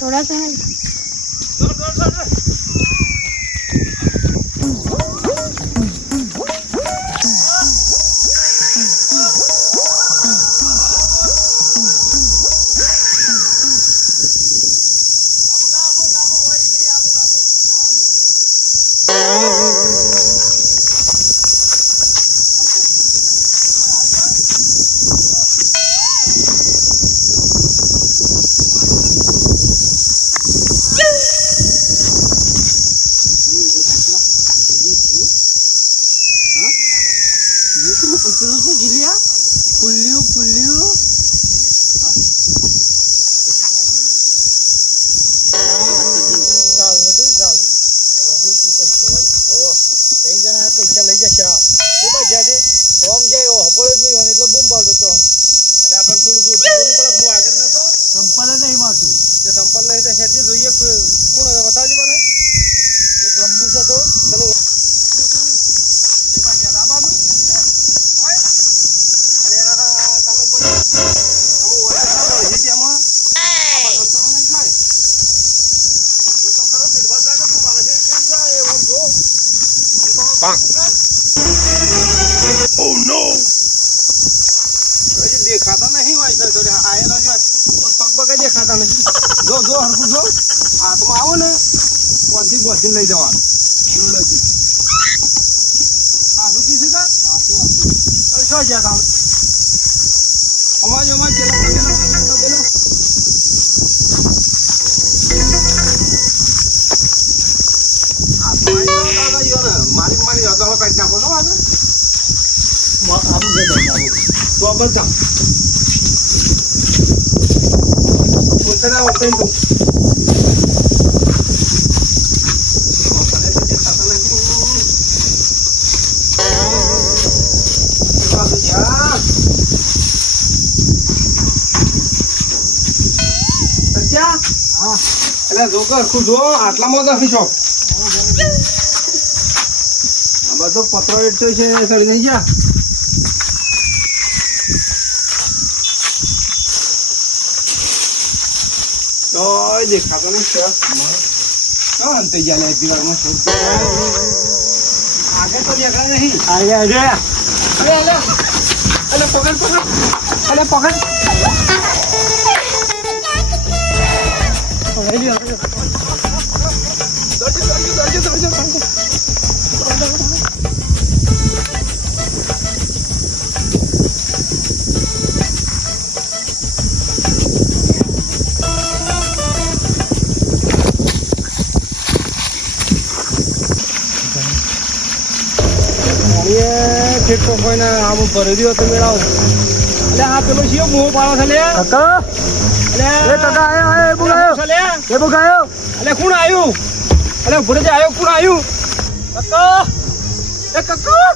थोड़ा सा સંપલ નહીં માતું જે સંપલ નહીં તો હેજી જોઈએ કોણ બતાવજો મને એક લંબુ છે તો ચલો Oh no! દેખાતા નહીં હોય છે તો આયેલો છે પગ પગ દેખાતા નથી જો જો હરખું જો હાથમાં આવો ને પોથી બોથી લઈ જવાનું સાસુ કીધું કા સાસુ શું ગયા તા અમાજ અમાજ પેલો મારી મારી હદો કાઢી નાખો તો આજે આવું તો બધા Tenang, tenang. આટલામાં તો આપી શોખ આ બધો પત્રો એટલો છે સડી નહીં જા તો દેખાતો નહીં છે અંતે ગયા લે દિવાળમાં આગે તો દેખાય નહીં આગે આગે અલે પકડ પકડ અલે પકડ કોઈને આમ ભરી દો તો મેળાવો એટલે આ પેલો છે મોહ પાડો છે લે કાકા એટલે કાકા આયો એ બુગાયો છે લે એ બુગાયો એટલે કોણ આવ્યું એટલે ભરે જે આવ્યો કોણ આવ્યું કાકા એ કાકા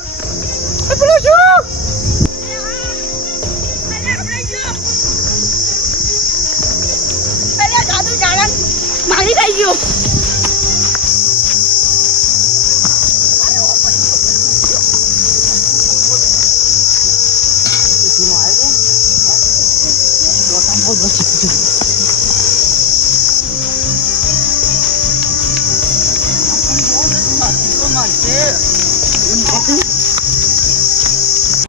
એ પેલો છે પેલા જાદુ જાડા મારી થઈ ગયો बहुत